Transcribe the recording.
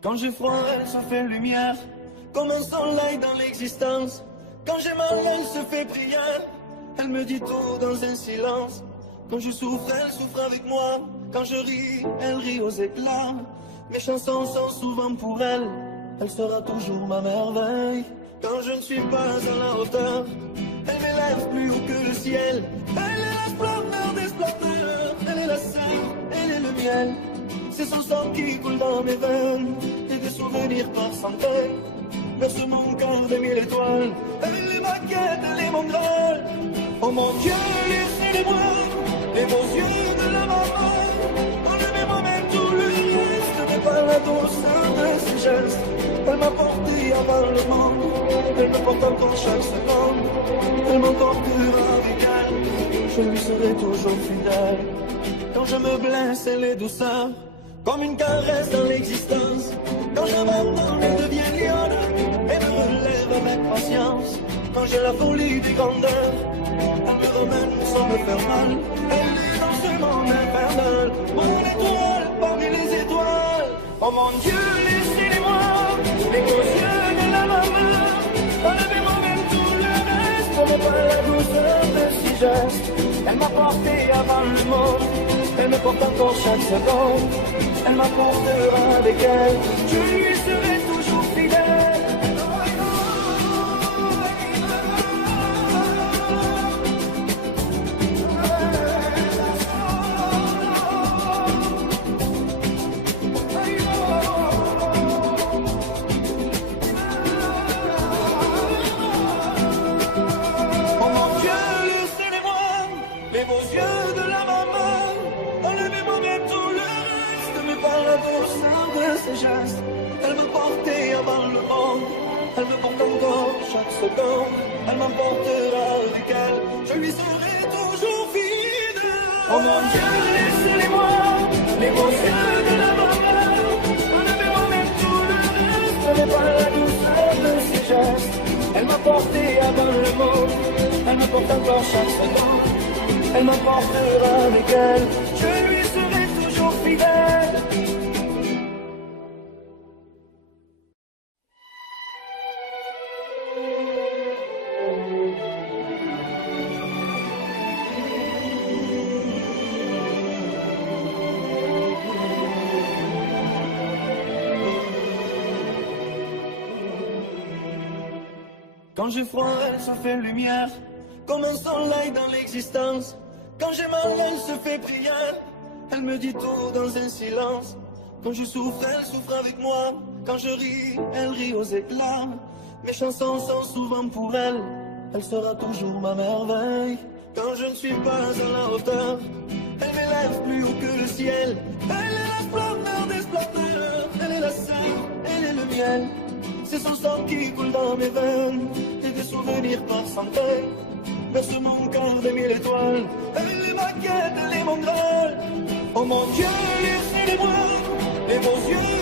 Quand j'ai froid, elle se fait lumière, comme un soleil dans l'existence. Quand j'ai mal, elle se fait prière, elle me dit tout dans un silence. Quand je souffre, elle souffre avec moi. Quand je ris, elle rit aux éclats. Mes chansons sont souvent pour elle, elle sera toujours ma merveille. Quand je ne suis pas à la hauteur, elle m'élève plus haut que le ciel. Elle est la splendeur des splendeurs, elle est la sœur, elle est le miel. C'est son sang qui coule dans mes veines, et des souvenirs par centaines. Verse mon cœur de 1000 étoiles, elle est ma quête, elle est mon graal. Oh mon Dieu, laissez-les-moi, les beaux yeux de la maman. Enlevez-moi même tout le reste, mais pas la douceur de ses gestes. Elle m'a porté avant le monde, elle me porte encore chaque seconde. Elle m'emportera avec elle, je lui serai toujours fidèle. Quand je me blesse, elle est douceur, comme une caresse dans l'existence. Quand je m'entends, elle devient lionne, et me relève avec patience. Quand j'ai la folie des grandeurs, elle me remène sans me faire mal. Elle est dans ce monde infernal, mon étoile parmi les étoiles. Oh mon Dieu, laissez-les-moi, les beaux yeux de la maman. Enlevez-moi même tout le reste, pour ne pas la douceur de ses gestes. Elle m'a porté avant le monde, elle me porte encore chaque seconde. Elle m'apportera avec elle, je lui serai toujours fidèle. Oh mon Dieu, laissez-les-moi, les beaux yeux de la maman. Enlevez-moi même tout le reste, mais pas la douceur de ses gestes. Elle me portait avant le monde, elle me porte encore chaque seconde. Elle m'emportera avec elle, je lui serai toujours fidèle. Oh mon Dieu, laissez-les-moi, les beaux yeux de la maman. Enlevez-moi même tout le reste, mais pas la douceur de ses gestes. Elle m'a porté avant le monde, elle me porte encore chaque seconde. Elle m'emportera avec elle, je lui serai toujours fidèle. Quand j'ai froid, elle se fait lumière, comme un soleil dans l'existence. Quand j'ai mal, elle se fait prière, elle me dit tout dans un silence. Quand je souffre, elle souffre avec moi. Quand je ris, elle rit aux éclats. Mes chansons sont souvent pour elle, elle sera toujours ma merveille. Quand je ne suis pas à la hauteur, elle m'élève plus haut que le ciel. Elle est la splendeur des splendeurs, elle est la sœur, elle est le miel. C'est son sang qui coule dans mes veines, et des souvenirs par centaines. Verse mon cœur de 1000 étoiles, elle est ma quête, elle est mon graal. Oh mon Dieu, laissez-les-moi, les beaux yeux